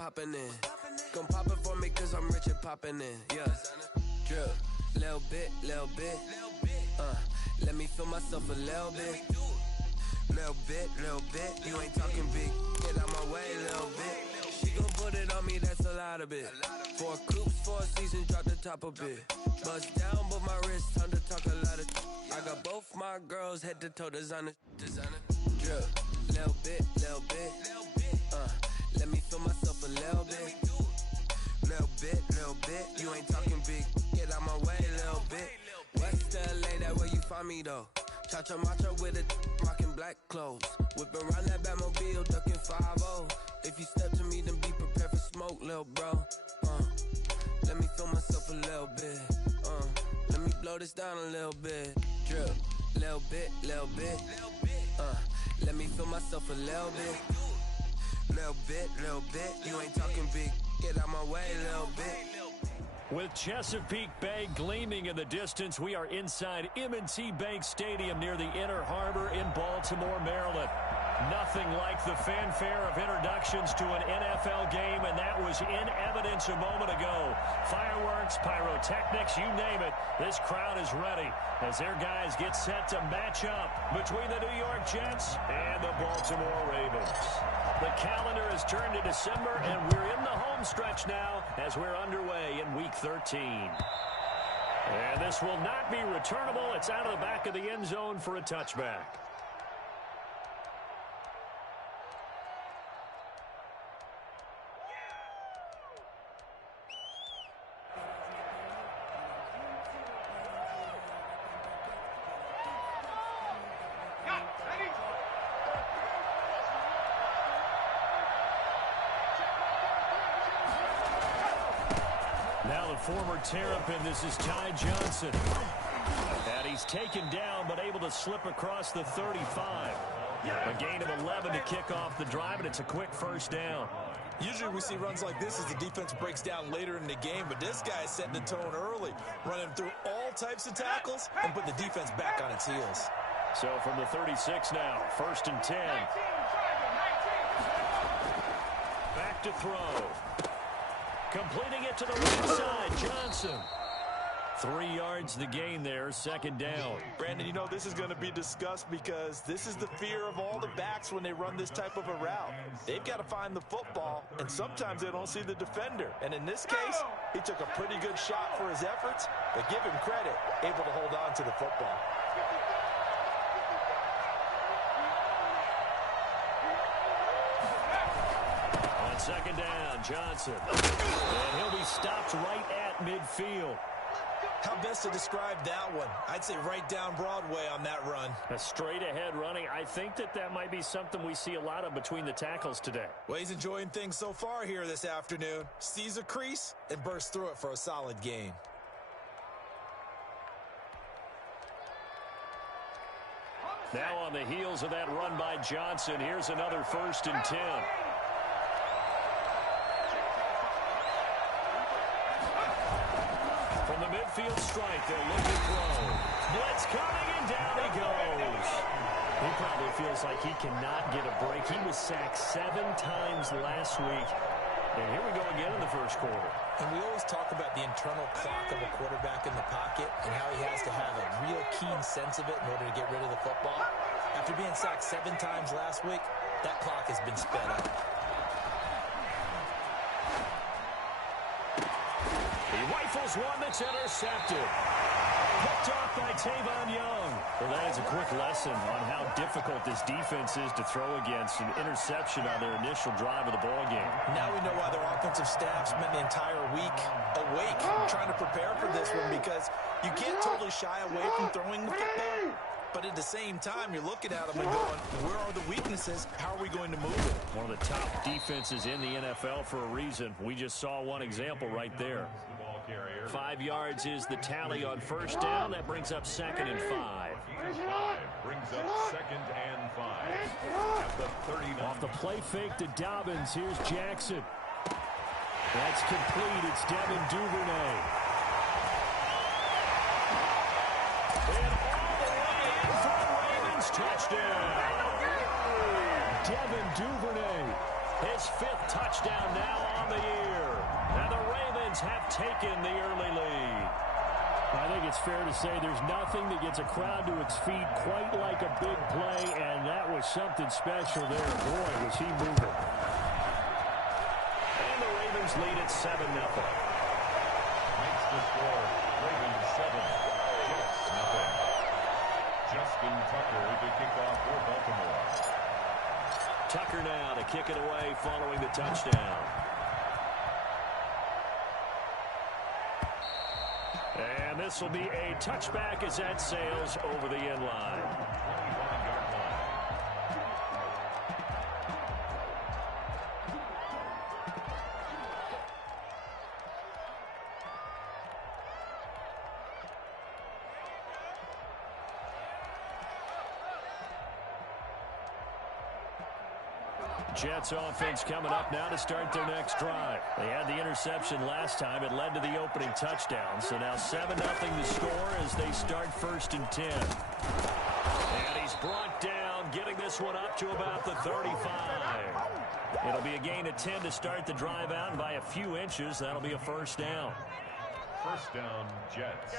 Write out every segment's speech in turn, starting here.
popping in. Gon' pop it for me cause I'm rich and popping in. Yeah. Drip. Little bit. Let me feel myself a little bit. Little bit. You ain't talking big. Get out my way, little bit. She gon' put it on me, that's a lot of it. 4 coops, 4 seasons, drop the top a bit. Bust down, but my wrist, time to talk a lot of. I got both my girls head to toe designer. Drip. Little bit. Let me feel myself a little bit. Little bit. You ain't talking big. Get out my way, little bit. West LA, that where you find me though. Cha-cha matcha with it, rockin' black clothes. Whippin' around that Batmobile, duckin' 5-0. If you step to me, then be prepared for smoke, lil' bro. Let me feel myself a little bit. Let me blow this down a little bit. Drip, little bit. Let me feel myself a little bit. Little bit. You ain't talking big. Get out my way, little bit. With Chesapeake Bay gleaming in the distance, we are inside M&T Bank Stadium near the Inner Harbor in Baltimore, Maryland. Nothing like the fanfare of introductions to an NFL game, and that was in evidence a moment ago. Fireworks, pyrotechnics, you name it. This crowd is ready as their guys get set to match up between the New York Jets and the Baltimore Ravens. The calendar has turned to December, and we're in the home stretch now as we're underway in Week 13. And this will not be returnable. It's out of the back of the end zone for a touchback. Now the former Terrapin, this is Ty Johnson. And he's taken down, but able to slip across the 35. A gain of 11 to kick off the drive, and it's a quick first down. Usually we see runs like this as the defense breaks down later in the game, but this guy is setting the tone early, running through all types of tackles and put the defense back on its heels. So from the 36 now, 1st and 10. Back to throw. Completing it to the right side, Johnson. 3 yards the gain there, 2nd down. Brandon, you know this is going to be discussed because this is the fear of all the backs when they run this type of a route. They've got to find the football, and sometimes they don't see the defender. And in this case, he took a pretty good shot for his efforts, but give him credit, able to hold on to the football. On 2nd down, Johnson. And he'll be stopped right at midfield. How best to describe that one? I'd say right down Broadway on that run. A straight-ahead running. I think that might be something we see a lot of between the tackles today. Well, he's enjoying things so far here this afternoon. Sees a crease and bursts through it for a solid gain. Now on the heels of that run by Johnson, here's another 1st and 10. From the midfield strike, they'll look to throw. Blitz coming, and down he goes. He probably feels like he cannot get a break. He was sacked 7 times last week. And here we go again in the 1st quarter. And we always talk about the internal clock of a quarterback in the pocket and how he has to have a real keen sense of it in order to get rid of the football. After being sacked 7 times last week, that clock has been sped up. He rifles one that's intercepted. Picked off by Tavon Young. Well, that is a quick lesson on how difficult this defense is to throw against. An interception on their initial drive of the ball game. Now we know why their offensive staff spent the entire week awake trying to prepare for this one, because you can't totally shy away from throwing the football. But at the same time, you're looking at them and going, where are the weaknesses? How are we going to move it? One of the top defenses in the NFL for a reason. We just saw one example right there. 5 yards is the tally on 1st down. That brings up 2nd and 5. Brings up 2nd and 5 at the 39. Off the play fake to Dobbins. Here's Jackson. That's complete. It's Devin Duvernay. And all the way in for a Ravens touchdown. Devin Duvernay His 5th touchdown now on the year. And the Ravens have taken the early lead. I think it's fair to say there's nothing that gets a crowd to its feet quite like a big play, and that was something special there. Boy, was he moving. And the Ravens lead at 7-0. Makes the score Ravens 7, Jets nothing. Justin Tucker to kick off for Baltimore. Tucker now to kick it away following the touchdown. And this will be a touchback as that sails over the end line. 21-yard line. Jets offense coming up now to start their next drive. They had the interception last time. It led to the opening touchdown. So now 7-0 the score as they start 1st and 10. And he's brought down, getting this one up to about the 35. It'll be a gain of 10 to start the drive out, and by a few inches, that'll be a 1st down. 1st down, Jets.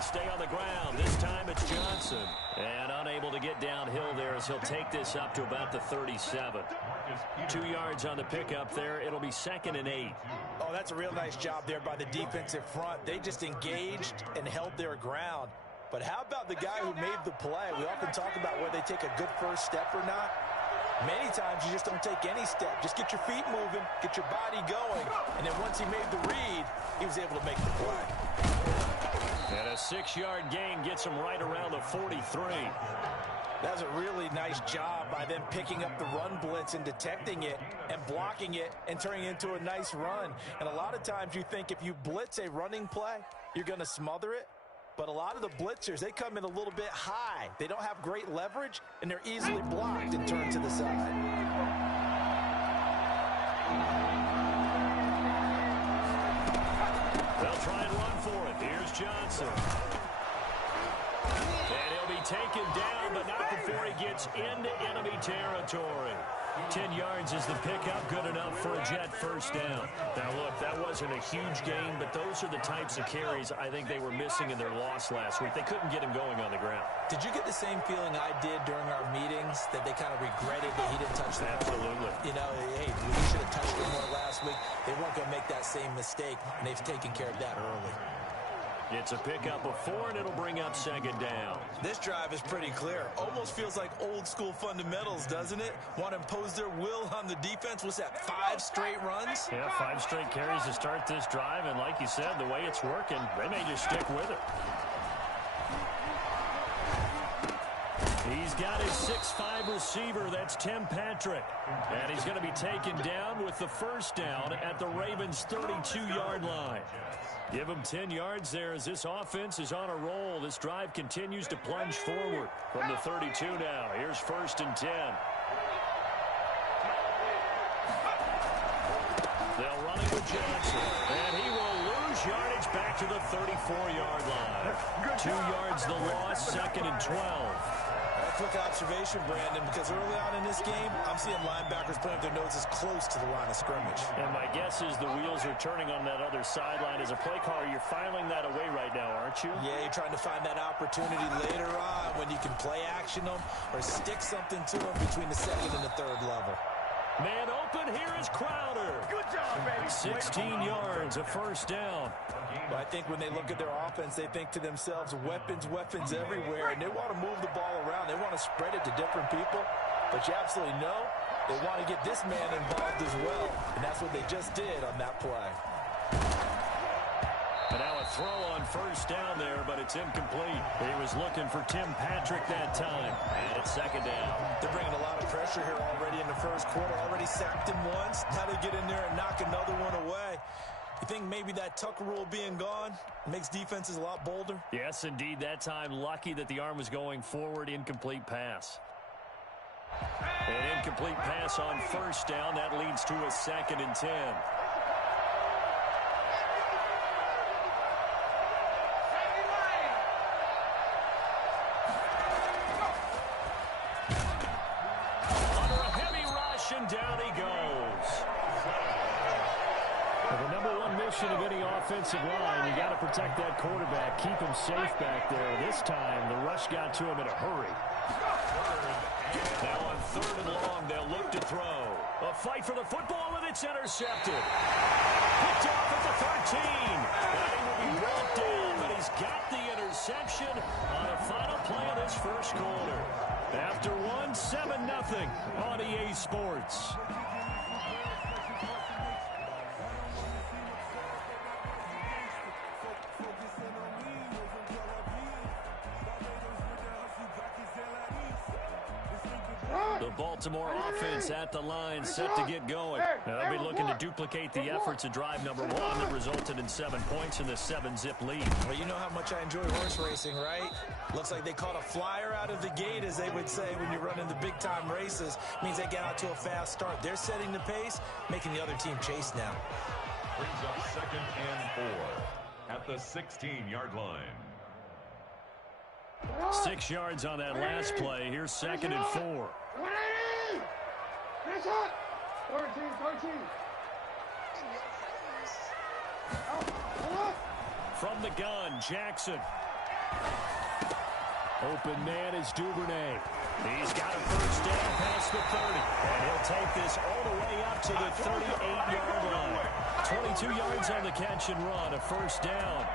Stay on the ground. This time it's Johnson. And unable to get downhill there as he'll take this up to about the 37. 2 yards on the pickup there. It'll be 2nd and 8. Oh, that's a real nice job there by the defensive front. They just engaged and held their ground. But how about the guy who made the play? We often talk about whether they take a good first step or not. Many times you just don't take any step. Just get your feet moving, get your body going, and then once he made the read, he was able to make the play. And a 6-yard gain gets him right around the 43. That's a really nice job by them picking up the run blitz and detecting it and blocking it and turning it into a nice run. And a lot of times you think if you blitz a running play, you're going to smother it. But a lot of the blitzers, they come in a little bit high. They don't have great leverage, and they're easily blocked and turned to the side. They'll try and run for it. Here's Johnson. And he'll be taken down, but not before he gets into enemy territory. 10 yards is the pickup, good enough for a Jet 1st down. Now, look, that wasn't a huge gain, but those are the types of carries I think they were missing in their loss last week. They couldn't get him going on the ground. Did you get the same feeling I did during our meetings, that they kind of regretted that he didn't touch the ball? Absolutely. You know, hey, we should have touched it more last week. They weren't going to make that same mistake, and they've taken care of that early. It's a pickup of 4, and it'll bring up 2nd down. This drive is pretty clear. Almost feels like old school fundamentals, doesn't it? Want to impose their will on the defense. What's that, 5 straight runs? Yeah, 5 straight carries to start this drive, and like you said, the way it's working, they may just stick with it. He's got his 6'5" receiver. That's Tim Patrick. And he's going to be taken down with the 1st down at the Ravens' 32-yard line. Give him 10 yards there as this offense is on a roll. This drive continues to plunge forward from the 32 now. Here's 1st and 10. They'll run it with Johnson. And he will lose yardage back to the 34-yard line. 2 yards the loss, 2nd and 12. A quick observation, Brandon, because early on in this game, I'm seeing linebackers putting their noses close to the line of scrimmage. And my guess is the wheels are turning on that other sideline. As a play caller, you're filing that away right now, aren't you? Yeah, you're trying to find that opportunity later on when you can play action them or stick something to them between the 2nd and the 3rd level. Man open, here is Crowder. Good job, baby. 16 yards, a 1st down. But I think when they look at their offense, they think to themselves, weapons, weapons everywhere, and they want to move the ball around. They want to spread it to different people. But you absolutely know they want to get this man involved as well, and that's what they just did on that play. And now a throw on 1st down there, but it's incomplete. He was looking for Tim Patrick that time. And it's 2nd down. They're bringing a lot of pressure here already in the 1st quarter. Already sacked him once. Now they get in there and knock another one away. You think maybe that Tucker rule being gone makes defenses a lot bolder? Yes, indeed. That time, lucky that the arm was going forward. Incomplete pass. An incomplete pass on first down. That leads to a 2nd and 10. Under a heavy rush, and down he goes. Well, the number one mission of any offensive line, you got to protect that quarterback, keep him safe back there. This time, the rush got to him in a hurry. Now on 3rd and long, they'll look to throw. A fight for the football, and it's intercepted. Picked off at the 13. And he will be brought down, but he's got the interception on a final play of this first quarter. After 7-0 on EA Sports. The Baltimore offense at the line, set to get going. They'll be looking to duplicate the efforts of drive number 1 that resulted in 7 points in the 7-zip lead. Well, you know how much I enjoy horse racing, right? Looks like they caught a flyer out of the gate, as they would say when you're running the big-time races. Means they get out to a fast start. They're setting the pace, making the other team chase now. Brings up 2nd and 4 at the 16-yard line. 6 yards on that last play. Here's 2nd and 4. 13. From the gun, Jackson. Open man is Duvernay. He's got a first down past the 30. And he'll take this all the way up to the 38-yard line. 22 yards on the catch and run, a first down.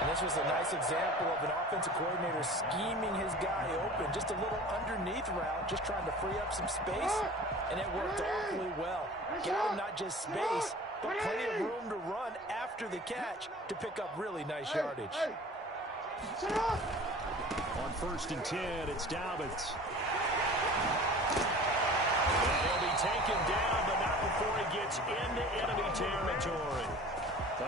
And this was a nice example of an offensive coordinator scheming his guy open. Just a little underneath route, just trying to free up some space, and it worked awfully well. Got him not just space, but plenty of room to run after the catch to pick up really nice yardage. On 1st and 10, it's Dobbins. And he'll be taken down, but not before he gets into enemy territory.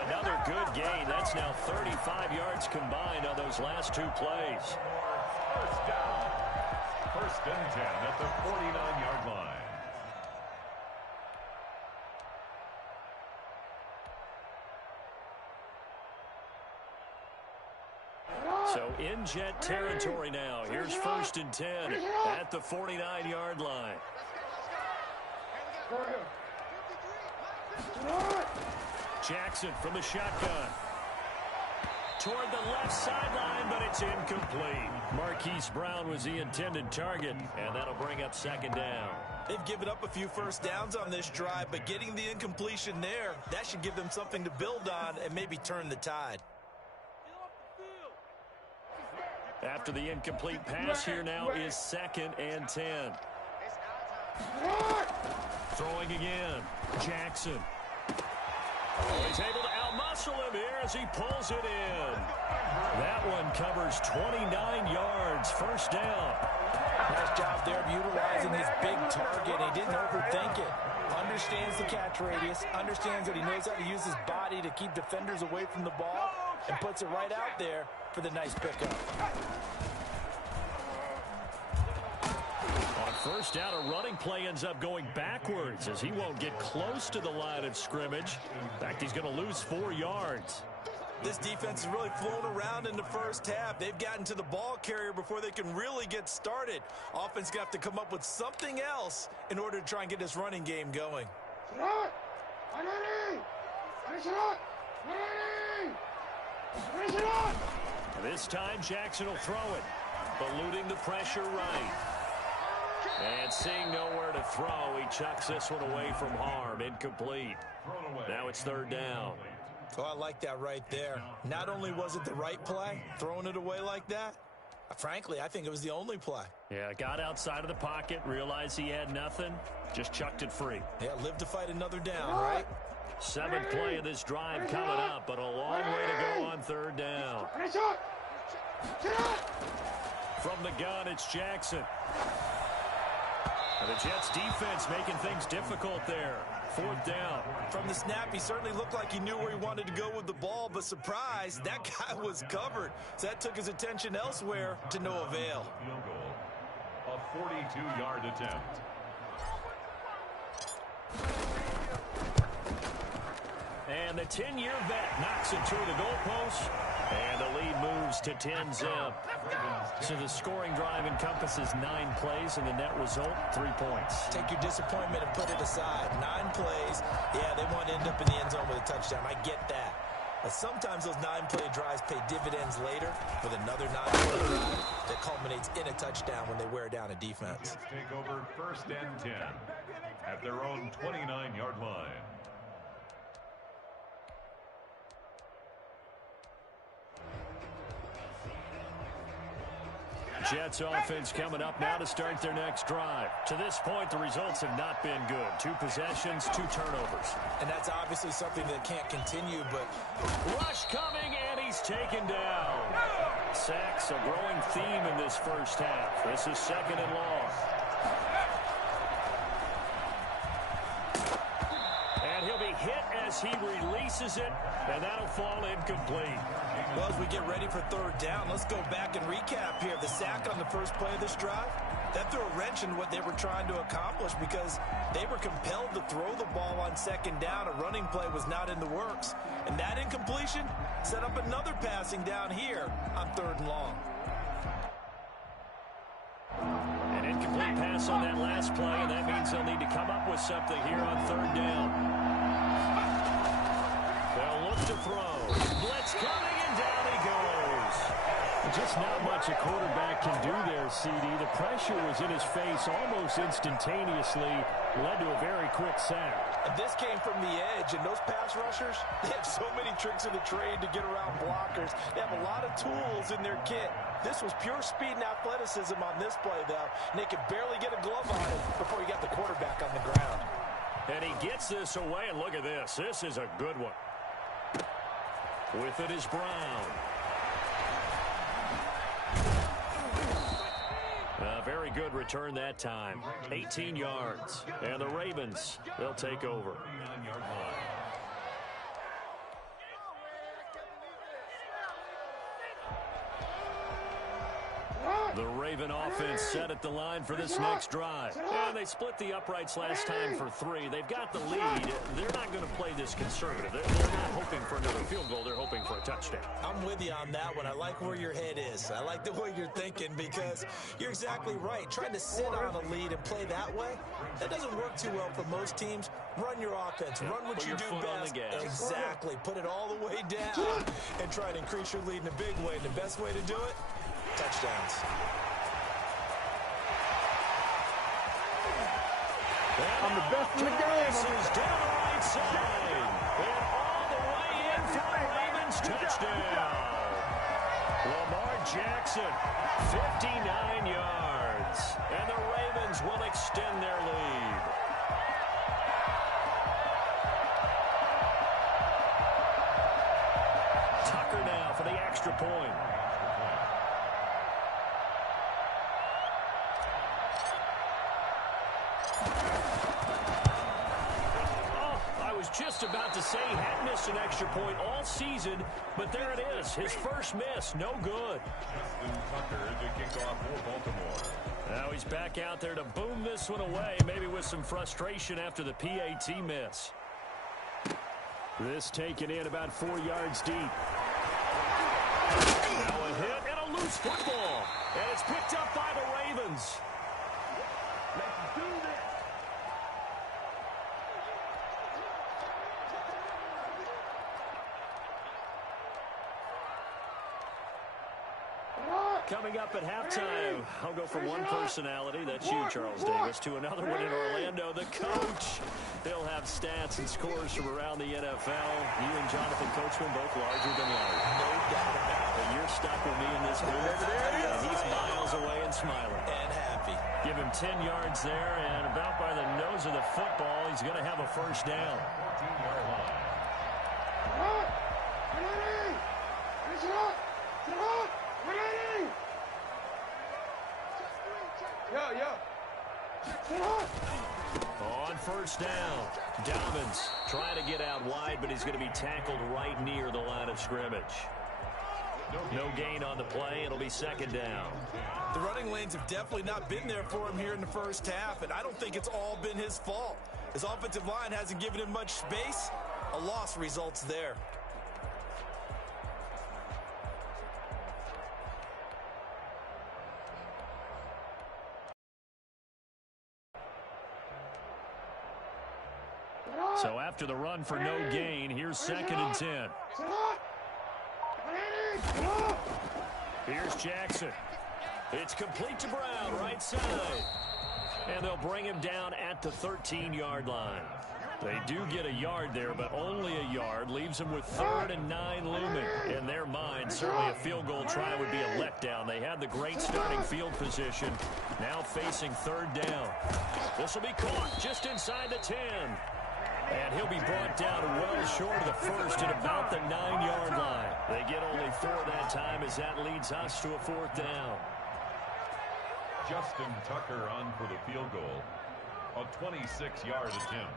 Another good gain. That's now 35 yards combined on those last 2 plays. First down. 1st and 10 at the 49-yard line. So in jet territory now. Here's 1st and 10 at the 49-yard line. Jackson from the shotgun. Toward the left sideline, but it's incomplete. Marquise Brown was the intended target, and that'll bring up 2nd down. They've given up a few first downs on this drive, but getting the incompletion there, that should give them something to build on and maybe turn the tide. After the incomplete pass, here now is 2nd and 10. Throwing again. Jackson. Oh, he's able to outmuscle him here as he pulls it in. That one covers 29 yards. First down. Nice job there of utilizing his big target. He didn't overthink it. Understands the catch radius. Understands that he knows how to use his body to keep defenders away from the ball. And puts it right out there for the nice pickup. On first down, a running play ends up going backwards as he won't get close to the line of scrimmage. In fact, he's going to lose 4 yards. This defense has really flown around in the first half. They've gotten to the ball carrier before they can really get started. Offense going to have to come up with something else in order to try and get this running game going. This time, Jackson will throw it, eluding the pressure right. And seeing nowhere to throw, he chucks this one away from harm. Incomplete. Now it's 3rd down. Oh, I like that right there. Not only was it the right play, throwing it away like that, frankly, I think it was the only play. Yeah, got outside of the pocket, realized he had nothing, just chucked it free. Yeah, live to fight another down, right? 7th play of this drive coming up, but a long way to go on 3rd down. From the gun, it's Jackson. And the Jets defense making things difficult there. 4th down. From the snap, he certainly looked like he knew where he wanted to go with the ball, but surprise, that guy was covered. So that took his attention elsewhere to no avail. Field goal a 42-yard attempt. And the 10-year vet knocks it through the goalpost. And the lead moves to 10-zip. So the scoring drive encompasses 9 plays, and the net result, 3 points. Take your disappointment and put it aside. 9 plays. Yeah, they want to end up in the end zone with a touchdown. I get that. But sometimes those 9-play drives pay dividends later with another 9-play drive that culminates in a touchdown when they wear down a defense. Take over 1st and 10 at their own 29-yard line. Jets offense coming up now to start their next drive. To this point, the results have not been good. 2 possessions, 2 turnovers. And that's obviously something that can't continue, but... Rush coming, and he's taken down. Sacks, a growing theme in this first half. This is 2nd and long. And he'll be hit as he releases it, and that'll fall incomplete. Well, as we get ready for 3rd down, let's go back and recap here. The sack on the first play of this drive, that threw a wrench in what they were trying to accomplish because they were compelled to throw the ball on 2nd down. A running play was not in the works. And that incompletion set up another passing down here on 3rd and long. An incomplete pass on that last play, and that means they'll need to come up with something here on 3rd down. They'll look to throw. Blitz coming, and down he goes. Just not much a quarterback can do there, CD. The pressure was in his face almost instantaneously, led to a very quick sack. And this came from the edge, and those pass rushers, they have so many tricks of the trade to get around blockers. They have a lot of tools in their kit. This was pure speed and athleticism on this play, though, and they could barely get a glove on it before he got the quarterback on the ground. And he gets this away, and look at this. This is a good one. With it is Brown. A very good return that time. 18 yards. And the Ravens, they'll take over. The Raven offense set at the line for this next drive. And they split the uprights last time for 3. They've got the lead. They're not going to play this conservative. They're not hoping for another field goal. They're hoping for a touchdown. I'm with you on that one. I like where your head is. I like the way you're thinking because you're exactly right. Trying to sit on a lead and play that way, that doesn't work too well for most teams. Run your offense. Run what you do best. Exactly. Put it all the way down and try to increase your lead in a big way. And the best way to do it, touchdowns. I'm the best in the game. This is down the right side. And all the way in for the Ravens touchdown. Lamar Jackson, 59 yards. And the Ravens will extend their lead. Tucker now for the extra point. Just about to say he hadn't missed an extra point all season, but there it is. His first miss, no good. Justin Tucker to kick off for Baltimore. Now he's back out there to boom this one away, maybe with some frustration after the PAT miss. This taken in about 4 yards deep. Now a hit and a loose football. And it's picked up by the Ravens. Let's do this. Coming up at halftime, I'll go from one personality, that's you, Charles Davis, to another one in Orlando, the coach. He'll have stats and scores from around the NFL. You and Jonathan Coachman both larger than life. No doubt about it. And you're stuck with me in this booth, and he's miles away and smiling. And happy. Give him 10 yards there, and about by the nose of the football, he's going to have a first down. 14-yard line. On first down, Dobbins trying to get out wide, but he's going to be tackled right near the line of scrimmage. No gain on the play. It'll be second down. The running lanes have definitely not been there for him here in the first half, and I don't think it's all been his fault. His offensive line hasn't given him much space. A loss results there. So after the run for no gain, here's 2nd and 10. Here's Jackson. It's complete to Brown, right side. And they'll bring him down at the 13-yard line. They do get a yard there, but only a yard. Leaves them with 3rd and 9 looming. In their mind, certainly a field goal try would be a letdown. They had the great starting field position. Now facing 3rd down. This will be caught just inside the 10. And he'll be brought down well short of the first at about the 9-yard line. They get only 4 that time as that leads us to a 4th down. Justin Tucker on for the field goal. A 26-yard attempt.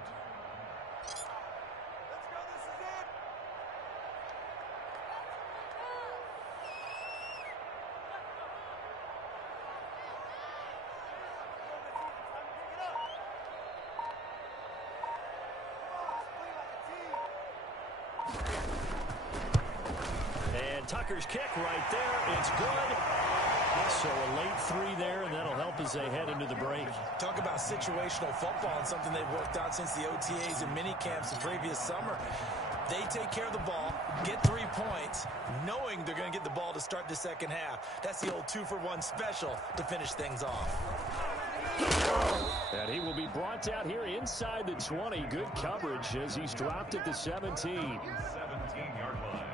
Tucker's kick right there. It's good. So a late 3 there, and that'll help as they head into the break. Talk about situational football and something they've worked out since the OTAs and mini camps the previous summer. They take care of the ball, get 3 points, knowing they're going to get the ball to start the second half. That's the old 2-for-1 special to finish things off. And he will be brought down here inside the 20. Good coverage as he's dropped at the 17. 17-yard line.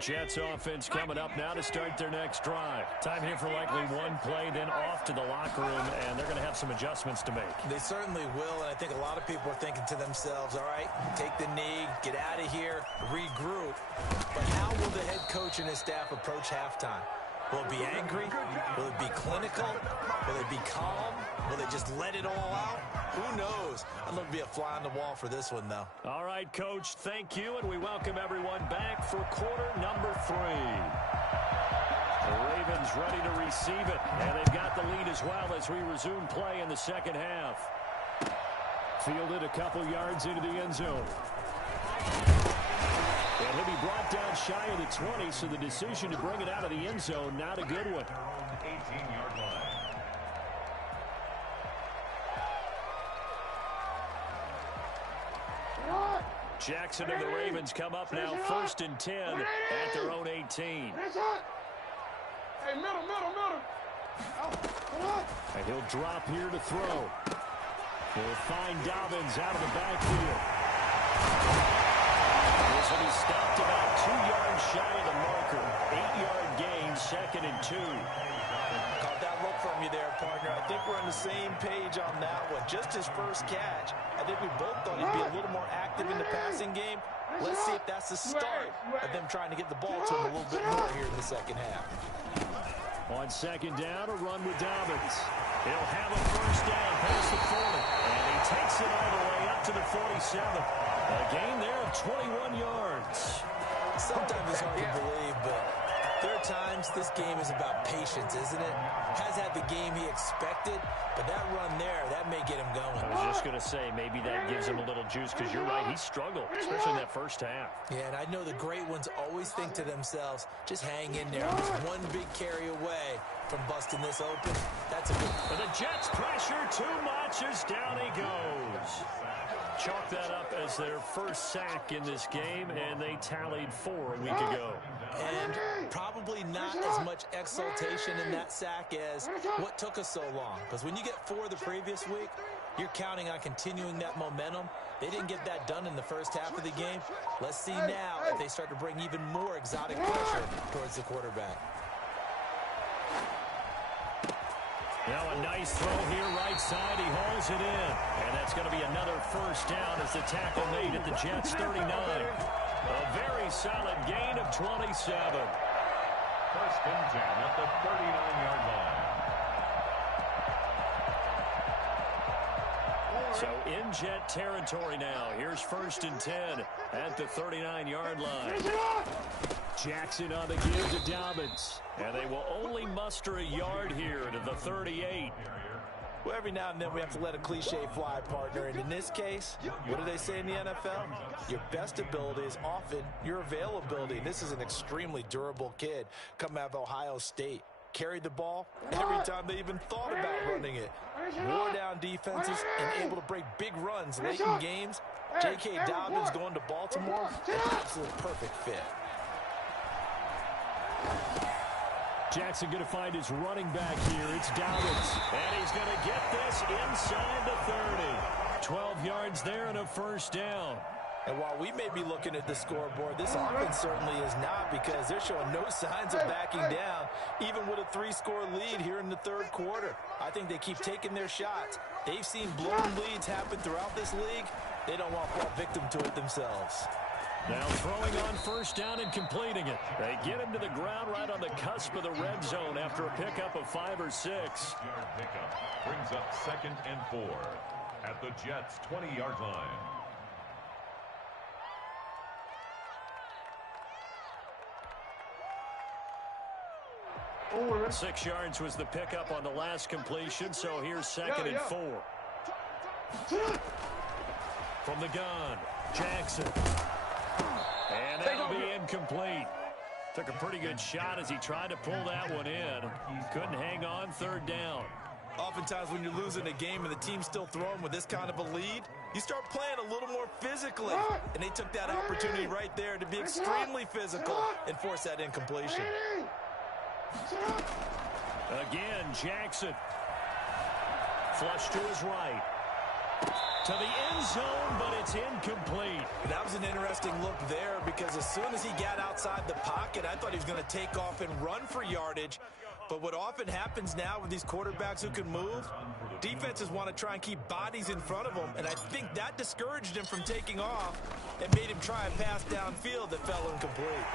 Jets offense coming up now to start their next drive. Time here for likely one play, then off to the locker room, and they're going to have some adjustments to make. They certainly will, and I think a lot of people are thinking to themselves, all right, take the knee, get out of here, regroup. But how will the head coach and his staff approach halftime? Will it be angry? Will it be clinical? Will it be calm? Will they just let it all out? Who knows? I'd love to be a fly on the wall for this one, though. All right, Coach, thank you, and we welcome everyone back for quarter number 3. The Ravens ready to receive it, and they've got the lead as well as we resume play in the second half. Fielded a couple yards into the end zone. And he'll be brought down shy of the 20, so the decision to bring it out of the end zone, not a good one. 18-yard line. Jackson and the Ravens come up now 1st and 10 at their own 18. Hey, middle. And he'll drop here to throw. He'll find Dobbins out of the backfield. This will be stopped about 2 yards shy of the marker. 8-yard gain, 2nd and 2. Caught that look from you there, partner. I think we're on the same page on that one. Just his first catch. I think we both thought he'd be a little more active in the passing game. Let's see if that's the start of them trying to get the ball to him a little bit more here in the second half. On 2nd down, a run with Dobbins. He'll have a 1st down past the 40. And he takes it all the way up to the 47. A gain there of 21 yards. Sometimes it's hard to believe, but there are times this game is about patience, isn't it? Has had the game he expected, but that run there, that may get him going. I was just going to say, maybe that gives him a little juice, because you're right, he struggled, especially in that first half. Yeah, and I know the great ones always think to themselves, just hang in there. I'm just one big carry away from busting this open. That's a good one. But the Jets pressure too much as down he goes. Chalk that up as their first sack in this game, and they tallied 4 a week ago. And probably not as much exultation in that sack as what took us so long. Because when you get 4 the previous week, you're counting on continuing that momentum. They didn't get that done in the first half of the game. Let's see now if they start to bring even more exotic pressure towards the quarterback. Now a nice throw here right side. He hauls it in. And that's going to be another 1st down as the tackle made at the Jets 39. A very solid gain of 27. 1st and 10 at the 39-yard line. So in Jet territory now. Here's 1st and 10 at the 39-yard line. Jackson on the give to Dobbins. And they will only muster a yard here to the 38. Well, every now and then we have to let a cliche fly, partner. And in this case, what do they say in the NFL? Your best ability is often your availability. This is an extremely durable kid coming out of Ohio State. Carried the ball every time they even thought about running it. Wore down defenses and able to break big runs late in games. J.K. Dobbins going to Baltimore, an absolute perfect fit. Jackson going to find his running back here. It's Dobbins. And he's going to get this inside the 30. 12 yards there and a 1st down. And while we may be looking at the scoreboard, this offense certainly is not, because they're showing no signs of backing down, even with a 3-score lead here in the 3rd quarter. I think they keep taking their shots. They've seen blown leads happen throughout this league. They don't want to fall victim to it themselves. Now throwing on 1st down and completing it. They get him to the ground right on the cusp of the red zone after a pickup of 5 or 6. Pickup brings up 2nd and 4 at the Jets' 20-yard line. Over. 6 yards was the pickup on the last completion, so here's 2nd and 4. From the gun, Jackson. And that'll be incomplete. Took a pretty good shot as he tried to pull that one in. Couldn't hang on, 3rd down. Oftentimes when you're losing a game and the team's still throwing with this kind of a lead, you start playing a little more physically. And they took that opportunity right there to be extremely physical and force that incompletion. Again, Jackson. Flush to his right. To the end zone, but it's incomplete. That was an interesting look there, because as soon as he got outside the pocket, I thought he was going to take off and run for yardage. But what often happens now with these quarterbacks who can move, defenses want to try and keep bodies in front of them, and I think that discouraged him from taking off and made him try a pass downfield that fell incomplete.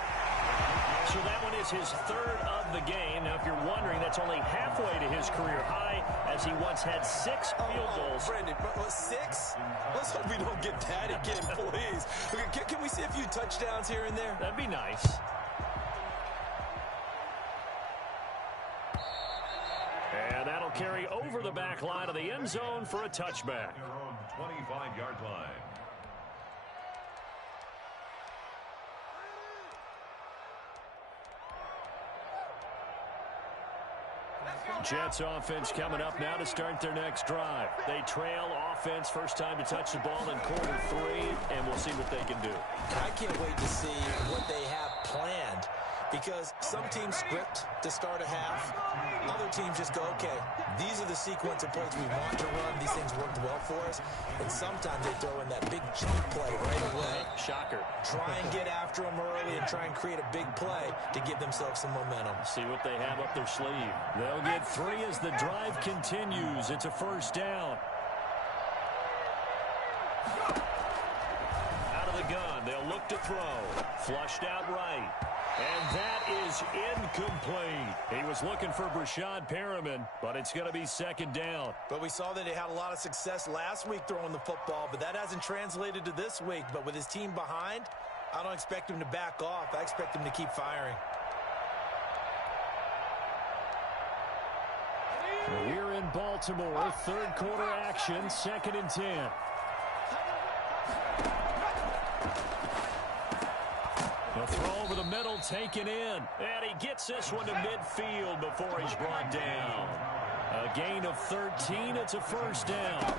So that one is his 3rd of the game. Now, if you're wondering, that's only halfway to his career high, as he once had 6 field goals. Brandon, 6? Let's hope we don't get that again, please. Can we see a few touchdowns here and there? That'd be nice. And that'll carry over the back line of the end zone for a touchback. 25-yard line. Jets offense coming up now to start their next drive. They trail offense, first time to touch the ball in quarter 3, and we'll see what they can do. I can't wait to see what they have planned, because some teams script to start a half. Other teams just go, okay, these are the sequence of plays we want to run. These things worked well for us. And sometimes they throw in that big chunk play right away. Shocker. Try and get after them early and try and create a big play to give themselves some momentum. See what they have up their sleeve. They'll get 3 as the drive continues. It's a 1st down. Out of the gun, they'll look to throw. Flushed out right. And that is incomplete. He was looking for Brashad Perriman, but it's going to be 2nd down. But we saw that he had a lot of success last week throwing the football, but that hasn't translated to this week. But with his team behind, I don't expect him to back off. I expect him to keep firing. Here in Baltimore, 3rd quarter action, 2nd and 10. The throw over the middle, taken in. And he gets this one to midfield before he's brought down. A gain of 13. It's a 1st down.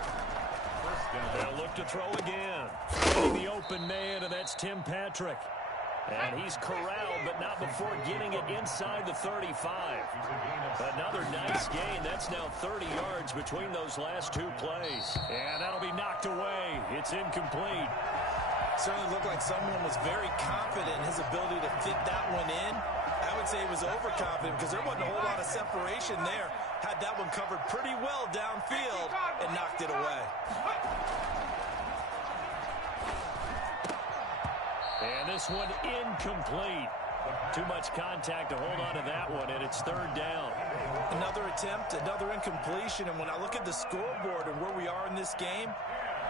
They'll look to throw again. Finding the open man, and that's Tim Patrick. And he's corralled, but not before getting it inside the 35. Another nice gain. That's now 30 yards between those last 2 plays. And that'll be knocked away. It's incomplete. Certainly looked like someone was very confident in his ability to fit that one in. I would say he was overconfident, because there wasn't a whole lot of separation there. Had that one covered pretty well downfield and knocked it away. And this one incomplete. Too much contact to hold on to that one, and it's third down. Another attempt, another incompletion, and when I look at the scoreboard and where we are in this game,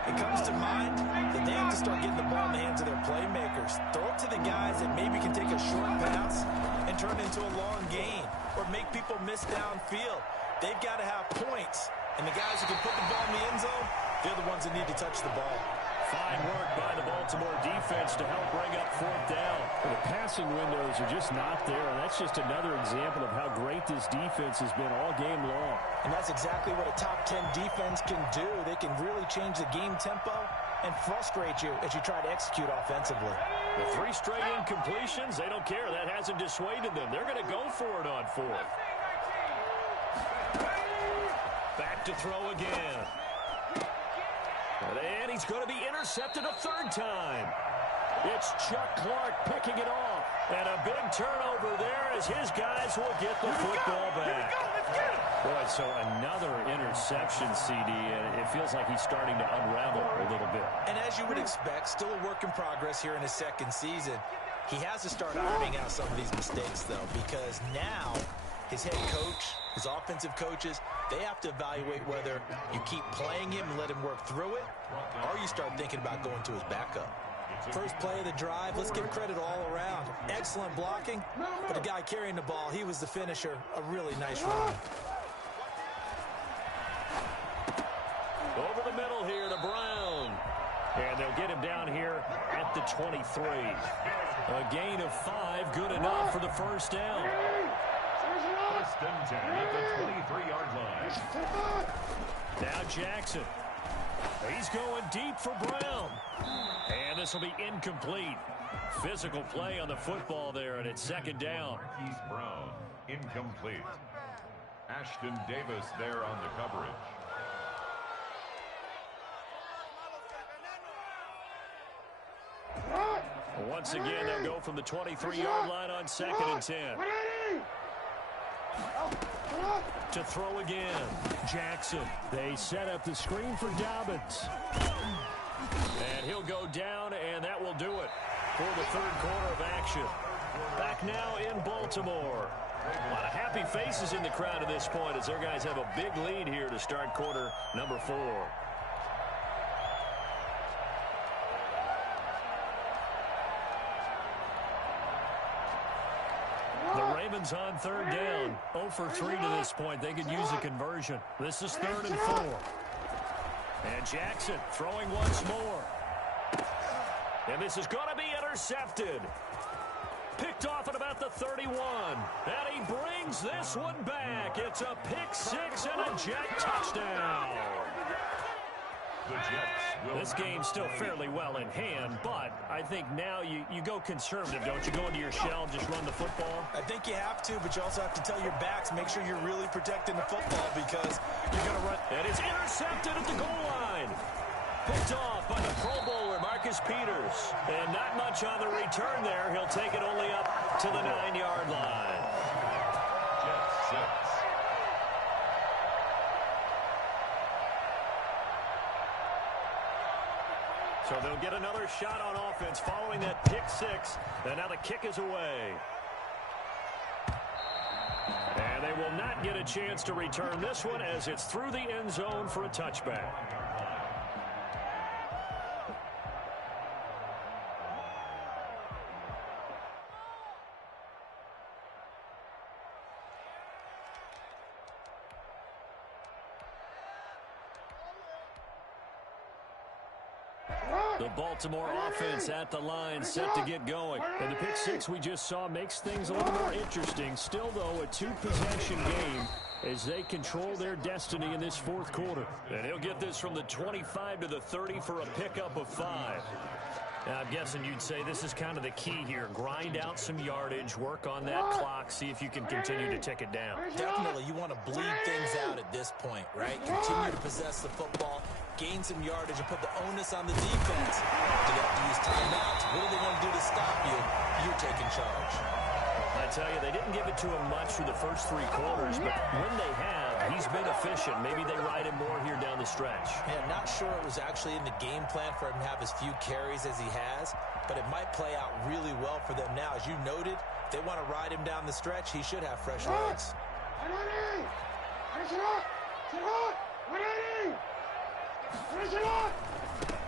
it comes to mind that they have to start getting the ball in the hands of their playmakers. Throw it to the guys that maybe can take a short pass and turn it into a long gain or make people miss downfield. They've got to have points, and the guys who can put the ball in the end zone, they're the ones that need to touch the ball. Fine work by the Baltimore defense to help bring up fourth down. The passing windows are just not there, and that's just another example of how great this defense has been all game long. And that's exactly what a top 10 defense can do. They can really change the game tempo and frustrate you as you try to execute offensively. The 3 straight incompletions, they don't care. That hasn't dissuaded them. They're going to go for it on fourth. Back to throw again. And he's going to be intercepted a third time. It's Chuck Clark picking it off. And a big turnover there as his guys will get the football back. Boy, so another interception, CD, and it feels like he's starting to unravel a little bit. And as you would expect, still a work in progress here in his second season. He has to start ironing out some of these mistakes, though, because now his head coach, his offensive coaches, they have to evaluate whether you keep playing him and let him work through it, or you start thinking about going to his backup. First play of the drive, let's give credit all around. Excellent blocking, but the guy carrying the ball, he was the finisher. A really nice run. Over the middle here to Brown. And they'll get him down here at the 23. A gain of 5, good enough for the first down. First and 10 at the 23-yard line. Now Jackson. He's going deep for Brown. And this will be incomplete. Physical play on the football there, and it's second down. Marquise Brown, incomplete. Ashton Davis there on the coverage. Once again, they'll go from the 23-yard line on second and 10. To throw again, Jackson. They set up the screen for Dobbins. And he'll go down, and that will do it for the third quarter of action. Back now in Baltimore. A lot of happy faces in the crowd at this point as their guys have a big lead here to start quarter number 4. Ravens on third down. 0 for 3 to this point. They could use a conversion. This is 3rd and 4. And Jackson throwing once more. And this is going to be intercepted. Picked off at about the 31. And he brings this one back. It's a pick 6 and a Jet touchdown. This game's still fairly well in hand, but I think now you go conservative, don't you? Go into your shell and just run the football? I think you have to, but you also have to tell your backs, make sure you're really protecting the football because you're going to run. And it's intercepted at the goal line. Picked off by the Pro Bowler, Marcus Peters. And not much on the return there. He'll take it only up to the 9-yard line. Jets 6. So they'll get another shot on offense following that pick 6. And now the kick is away. And they will not get a chance to return this one as it's through the end zone for a touchback. The Baltimore offense at the line set to get going. And the pick 6 we just saw makes things a little more interesting. Still, though, a 2-possession game as they control their destiny in this fourth quarter. And he'll get this from the 25 to the 30 for a pickup of 5. Now, I'm guessing you'd say this is kind of the key here. Grind out some yardage, work on that clock, see if you can continue to tick it down. Definitely, you want to bleed things out at this point, right? Continue to possess the football, gain some yardage, and put the onus on the defense. Do they have to use timeouts? What do they want to do to stop you? You're taking charge. I tell you, they didn't give it to him much through the first 3 quarters, but when they have, he's been efficient. Maybe they ride him more here down the stretch. Man, not sure it was actually in the game plan for him to have as few carries as he has, but it might play out really well for them now. As you noted, if they want to ride him down the stretch, he should have fresh legs.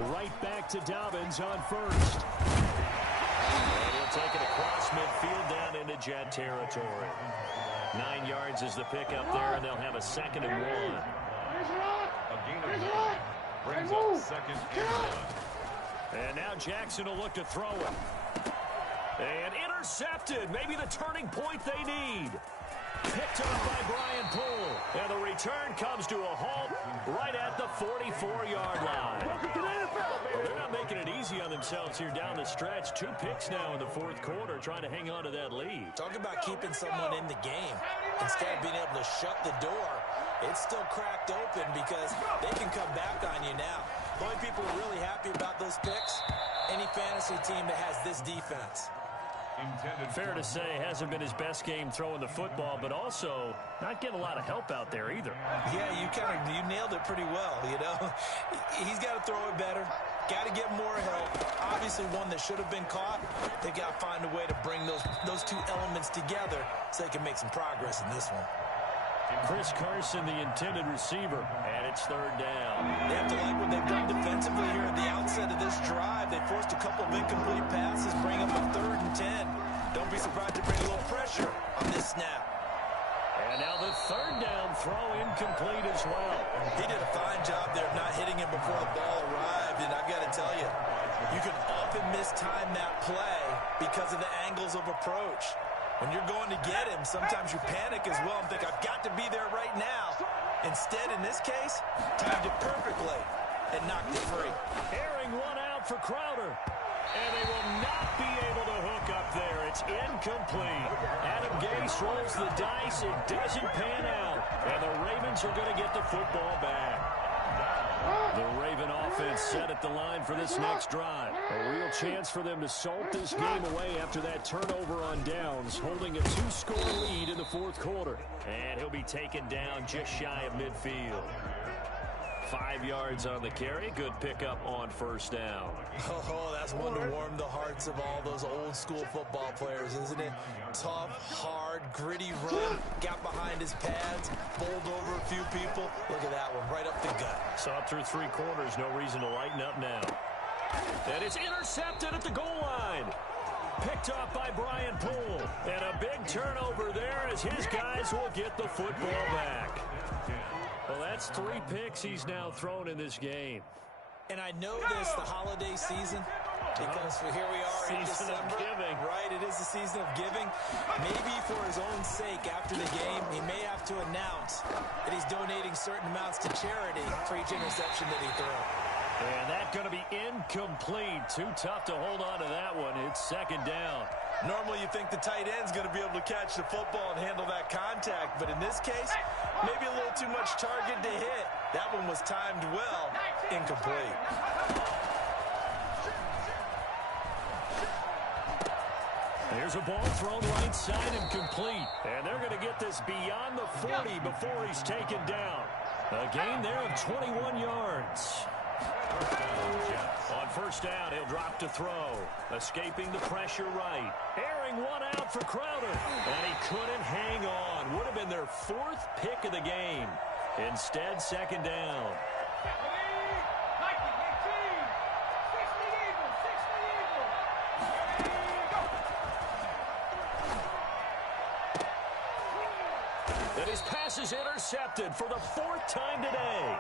Right back to Dobbins on first. And he'll take it across midfield down into Jet territory. 9 yards is the pickup there, and they'll have a 2nd and 1. A gain of 9 brings up 2nd and 1. And now Jackson will look to throw it. And intercepted. Maybe the turning point they need. Picked up by Brian Poole. And the return comes to a halt right at the 44-yard line. Well, they're not making it easy on themselves here down the stretch. 2 picks now in the 4th quarter, trying to hang on to that lead. Talk about keeping someone in the game. Instead of being able to shut the door, it's still cracked open because they can come back on you now. The only people who are really happy about those picks, any fantasy team that has this defense. Fair to say, hasn't been his best game throwing the football, but also not getting a lot of help out there either. Yeah, you nailed it pretty well, you know. He's got to throw it better. Got to get more help. Obviously one that should have been caught. They've got to find a way to bring those 2 elements together so they can make some progress in this one. Chris Carson, the intended receiver, and it's 3rd down. They have to like what they've done defensively here at the outset of this drive. They forced a couple of incomplete passes, bring up a 3rd and 10. Don't be surprised to bring a little pressure on this snap. And now the 3rd down throw incomplete as well. He did a fine job there of not hitting him before the ball arrived, and I've got to tell you, you can often mistime that play because of the angles of approach. When you're going to get him, sometimes you panic as well and think, I've got to be there right now. Instead, in this case, timed it perfectly and knocked it free. Airing one out for Crowder. And they will not be able to hook up there. It's incomplete. Adam Gase rolls the dice. It doesn't pan out. And the Ravens are going to get the football back. The Raven offense set at the line for this next drive. A real chance for them to salt this game away after that turnover on downs, holding a 2-score lead in the 4th quarter. And he'll be taken down just shy of midfield. 5 yards on the carry. Good pickup on 1st down. Oh, that's one to warm the hearts of all those old-school football players, isn't it? Tough, hard, gritty run. Got behind his pads, bowled over a few people. Look at that one, right up the gut. Saw it through 3 quarters. No reason to lighten up now. And it's intercepted at the goal line. Picked off by Brian Poole. And a big turnover there as his guys will get the football back. Well, that's 3 picks he's now thrown in this game. And I know this, the holiday season, because here we are in Season December. of giving. Right, it is the season of giving. Maybe for his own sake after the game, he may have to announce that he's donating certain amounts to charity for each interception that he threw. And that's going to be incomplete. Too tough to hold on to that one. It's 2nd down. Normally you think the tight end's going to be able to catch the football and handle that contact, but in this case, maybe a little too much target to hit. That one was timed well, incomplete. There's a ball thrown right side and complete. And they're going to get this beyond the 40 before he's taken down. A gain there of 21 yards. On 1st down, he'll drop to throw. Escaping the pressure right. Airing one out for Crowder. And he couldn't hang on. Would have been their 4th pick of the game. Instead, 2nd down. And his pass is intercepted for the 4th time today.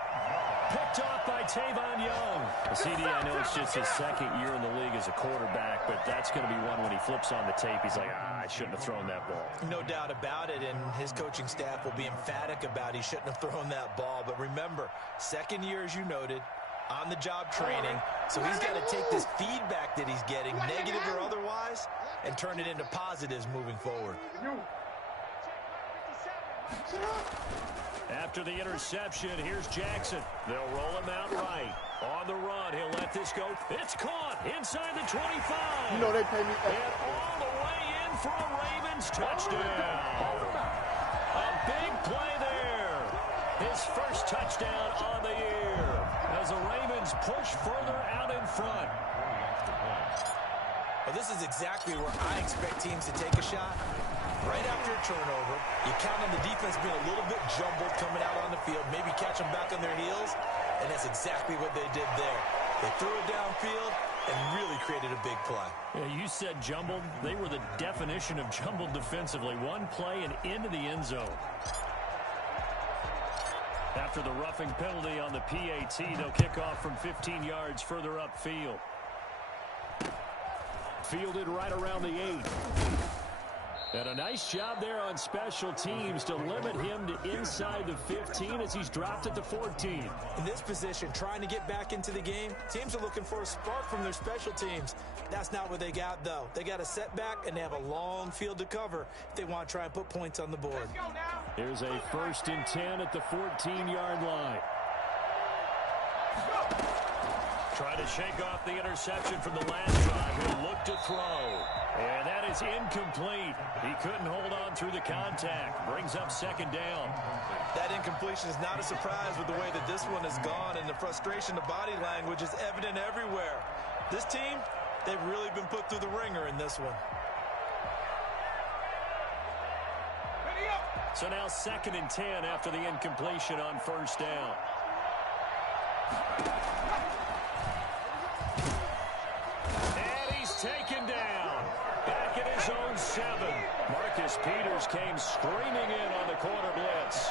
Picked off by Tavon Young. CD, I know it's just his 2nd year in the league as a quarterback, but that's going to be one when he flips on the tape. He's like, I shouldn't have thrown that ball. No doubt about it, and his coaching staff will be emphatic about he shouldn't have thrown that ball. But remember, 2nd year, as you noted, on-the-job training. So he's got to take this feedback that he's getting, negative or otherwise, and turn it into positives moving forward. After the interception, here's Jackson. They'll roll him out right. On the run, he'll let this go. It's caught inside the 25. You know they pay me. And all the way in for a Ravens touchdown. A big play there. His first touchdown on the year as the Ravens push further out in front. Well, this is exactly where I expect teams to take a shot. Right after a turnover, you count on the defense being a little bit jumbled coming out on the field, maybe catch them back on their heels, and that's exactly what they did there. They threw it downfield and really created a big play. Yeah, you said jumbled. They were the definition of jumbled defensively. One play and into the end zone. After the roughing penalty on the PAT, they'll kick off from 15 yards further upfield. Fielded right around the 8. And a nice job there on special teams to limit him to inside the 15 as he's dropped at the 14. In this position, trying to get back into the game, teams are looking for a spark from their special teams. That's not what they got, though. They got a setback, and they have a long field to cover if they want to try and put points on the board. Here's a 1st and 10 at the 14-yard line. Trying to shake off the interception from the last drive. He'll look to throw. And that is incomplete. He couldn't hold on through the contact. Brings up 2nd down. That incompletion is not a surprise with the way that this one has gone, and the frustration of body language is evident everywhere. This team, they've really been put through the ringer in this one. So now 2nd and 10 after the incompletion on 1st down. And he's taken down. Back at his own 7. Marcus Peters came screaming in on the corner blitz.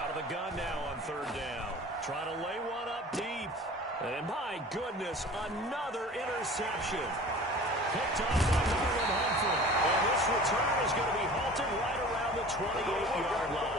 Out of the gun now on 3rd down. Trying to lay one up deep. And my goodness, another interception. Picked off by Marlon Humphrey. And this return is going to be halted right around the 28-yard line.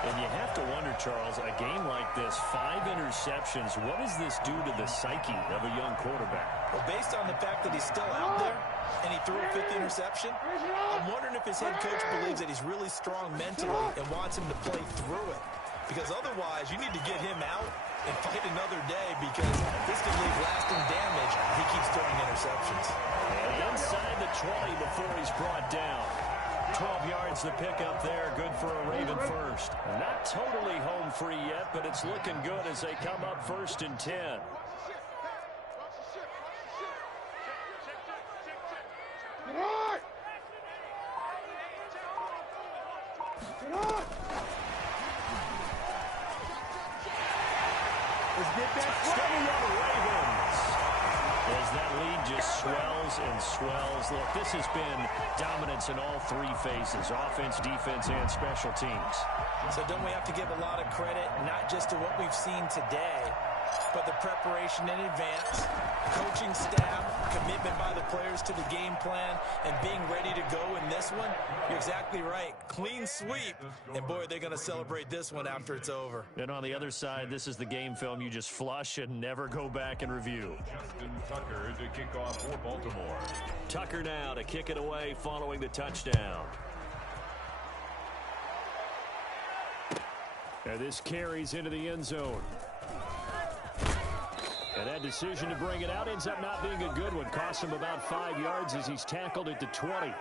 And you have to wonder, Charles, a game like this, 5 interceptions, what does this do to the psyche of a young quarterback? Well, based on the fact that he's still out there and he threw a 5th interception, I'm wondering if his head coach believes that he's really strong mentally and wants him to play through it. Because otherwise, you need to get him out and fight another day, because this could leave lasting damage if he keeps throwing interceptions. And inside the 20 before he's brought down. 12 yards to pick up there. Good for a Raven first. Not totally home free yet, but it's looking good as they come up 1st and 10. Let's get that Steady on the Ravens. As that lead just swells and swells. Look, this has been dominance in all 3 phases, offense, defense, and special teams. So don't we have to give a lot of credit, not just to what we've seen today, but the preparation in advance, coaching staff, commitment by the players to the game plan, and being ready to go in this one? You're exactly right. Clean sweep. And, boy, they're going to celebrate this one after it's over. And on the other side, this is the game film you just flush and never go back and review. Justin Tucker to kick off for Baltimore. Tucker now to kick it away following the touchdown. And this carries into the end zone. And that decision to bring it out ends up not being a good one. Costs him about 5 yards as he's tackled at the 20.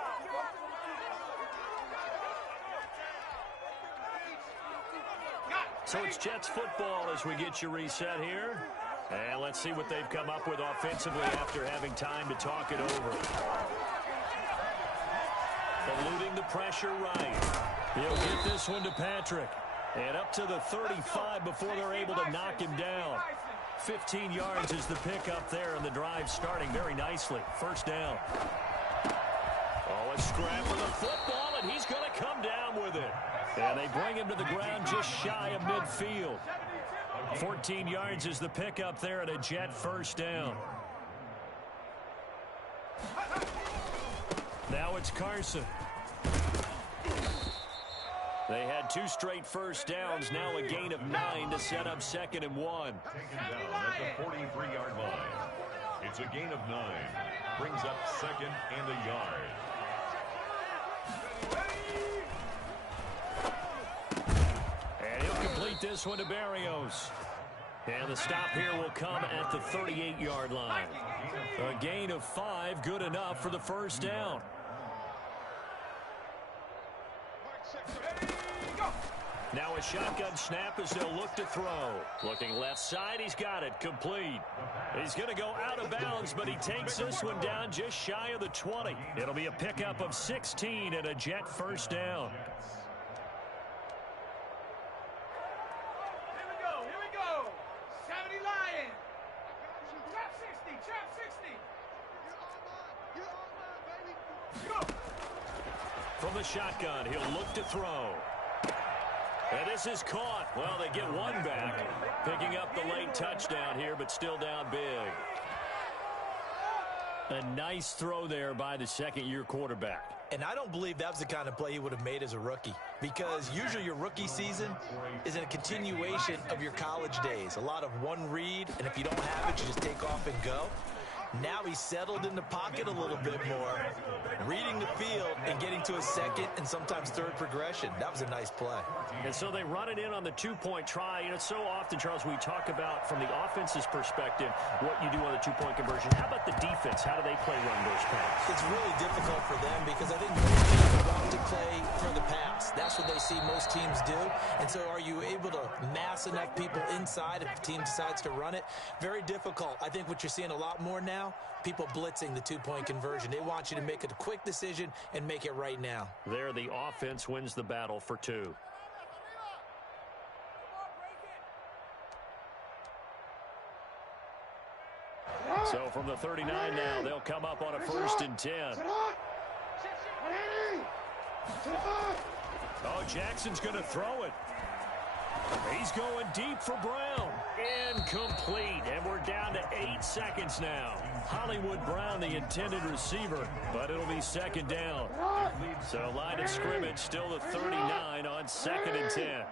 So it's Jets football as we get you reset here. And let's see what they've come up with offensively after having time to talk it over. Eluding the pressure right. He'll get this one to Patrick. And up to the 35 before they're able to knock him down. 15 yards is the pickup there, and the drive starting very nicely. 1st down. Oh, a scrap for the football, and he's going to come down with it. And they bring him to the ground just shy of midfield. 14 yards is the pickup there, and a Jet 1st down. Now it's Carson. They had 2 straight 1st downs, now a gain of 9 to set up 2nd and 1. Taken down at the 43-yard line. It's a gain of 9. Brings up 2nd and a yard. And he'll complete this one to Barrios. And the stop here will come at the 38-yard line. A gain of 5, good enough for the 1st down. Now a shotgun snap as they'll look to throw. Looking left side, he's got it, complete. He's going to go out of bounds, but he takes this one down just shy of the 20. It'll be a pickup of 16 and a Jet first down. Here we go. 70 Lions. Trap 60, trap 60. Go. From the shotgun, he'll look to throw. And this is caught. Well, they get one back. Picking up the late touchdown here, but still down big. A nice throw there by the second-year quarterback. And I don't believe that was the kind of play he would have made as a rookie, because usually your rookie season is a continuation of your college days. A lot of one read, and if you don't have it, you just take off and go. Now he's settled in the pocket a little bit more, reading the field and getting to a second and sometimes third progression. That was a nice play. And so they run it in on the two-point try. You know, so often, Charles, we talk about from the offense's perspective what you do on the two-point conversion. How about the defense? How do they play run those plays? It's really difficult for them because I think most teams want to play for the pass. That's what they see most teams do. And so are you able to mass enough people inside if the team decides to run it? Very difficult. I think what you're seeing a lot more now, people blitzing the two-point conversion. They want you to make a quick decision and make it right now. There, the offense wins the battle for two. So from the 39 now, they'll come up on a 1st and 10. Oh, Jackson's going to throw it. He's going deep for Brown. Incomplete, and we're down to 8 seconds now. Hollywood Brown, the intended receiver, but it'll be second down. So line of scrimmage still the 39 on 2nd and 10.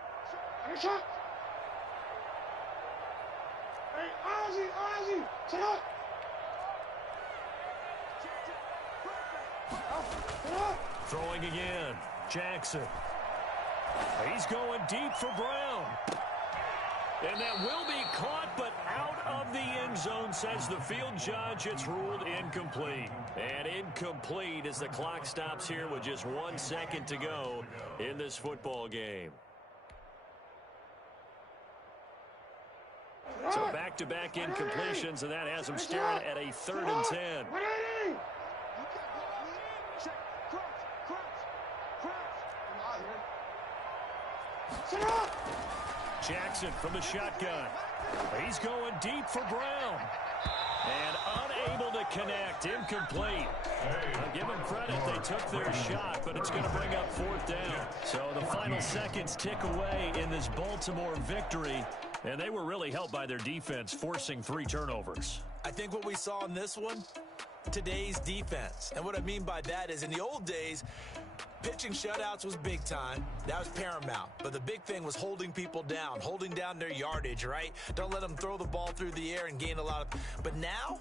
Throwing again, Jackson. He's going deep for Brown. And that will be caught, but out of the end zone, says the field judge. It's ruled incomplete. And incomplete as the clock stops here with just 1 second to go in this football game. So back-to-back incompletions, and that has them staring at a 3rd and 10. Jackson from the shotgun. He's going deep for Brown. And unable to connect. Incomplete. I'll give them credit. They took their shot, but it's going to bring up 4th down. So the final seconds tick away in this Baltimore victory. And they were really helped by their defense, forcing 3 turnovers. I think what we saw in this one, today's defense. And what I mean by that is in the old days, pitching shutouts was big time. That was paramount. But the big thing was holding people down, holding down their yardage, right? Don't let them throw the ball through the air and gain a lot of... But now,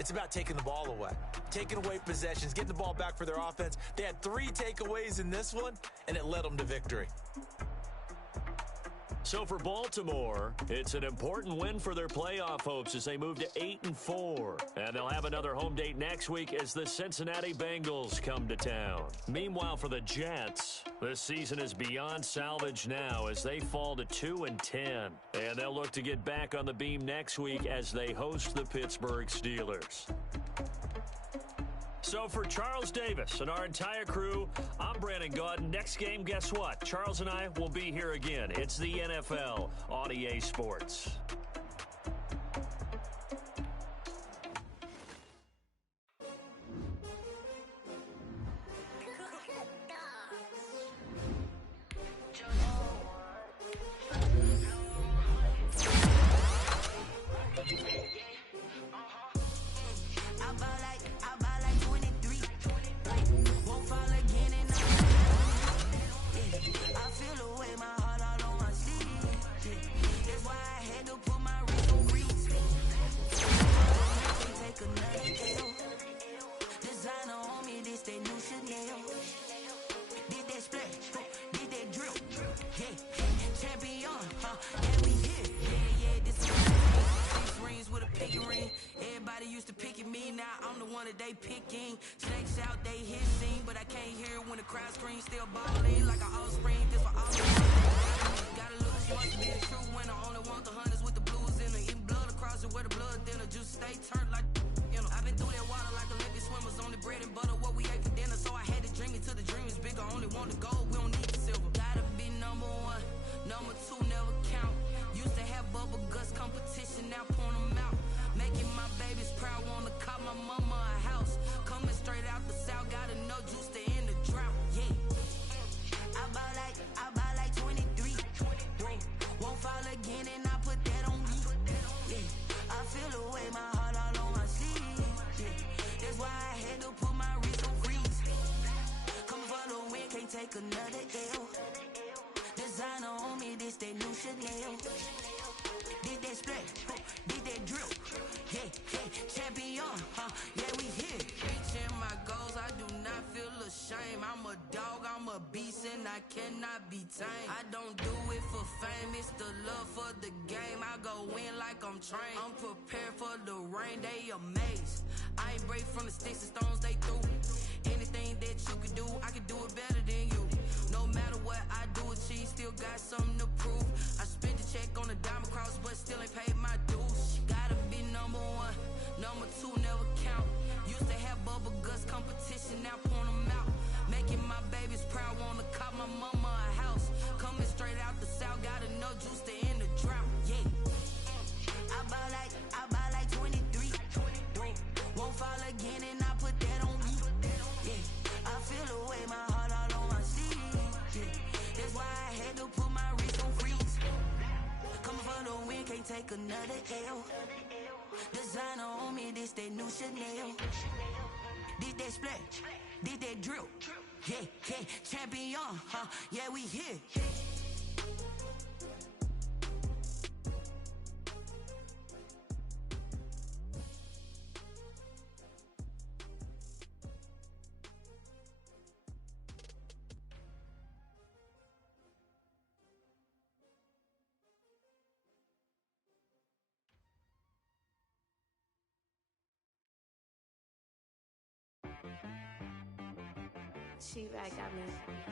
it's about taking the ball away. Taking away possessions, getting the ball back for their offense. They had 3 takeaways in this one, and it led them to victory. So for Baltimore, it's an important win for their playoff hopes as they move to 8-4. And they'll have another home date next week as the Cincinnati Bengals come to town. Meanwhile, for the Jets, this season is beyond salvage now as they fall to 2-10. And they'll look to get back on the beam next week as they host the Pittsburgh Steelers. So for Charles Davis and our entire crew, I'm Brandon Gaudin. Next game, guess what? Charles and I will be here again. It's the NFL on EA Sports. They picking snakes out, they hissing, but I can't hear when the crowd screams. Still balling like an offspring. This for all. must be true when I only want the hunters with the blues in it. Eating blood across it where the blood thinner. Just stay turned like, you know. I've been through that water like Olympic swimmers. Only bread and butter, what we ate for dinner. So I had to dream it till the dream is bigger. Only want the gold, we don't need the silver. Gotta be number one, number two never count. Used to have bubble guts competition, now point them out. Making my babies proud, wanna cop my mama a house. Coming straight out the south, got enough juice to end the drought. Yeah. I buy like 23. Won't fall again and I put that on me. Yeah. I feel the way, my heart all on my sleeve. Yeah. That's why I had to put my wrist on freeze. Coming for the win, can't take another L. Designer on me, this that new Chanel. Did that split, did that drill. Yeah, champion, yeah, we here. Reaching my goals, I do not feel ashamed. I'm a dog, I'm a beast, and I cannot be tamed. I don't do it for fame, it's the love for the game. I go in like I'm trained. I'm prepared for the rain, they amazed. I ain't break from the sticks and stones they threw. Anything that you can do, I can do it better than you. No matter what I do, achieve, still got something to prove. I spent the check on the diamond cross, but still ain't paid my dues. Gotta be number one, number two never count. Used to have bubble guts competition, now point them out. Making my babies proud, wanna cop my mama a house. Coming straight out the south, got enough juice to end the drought. Yeah. I buy like 23. Won't fall again and I put that on me. Yeah. I feel the way, my heart all on my sleeve. Yeah. That's why I had to put my wrist on freeze. Coming for the win, can't take another L. Designer on me, this that new Chanel. Did that split, did that drill. Yeah, champion, yeah, we here. She back got me.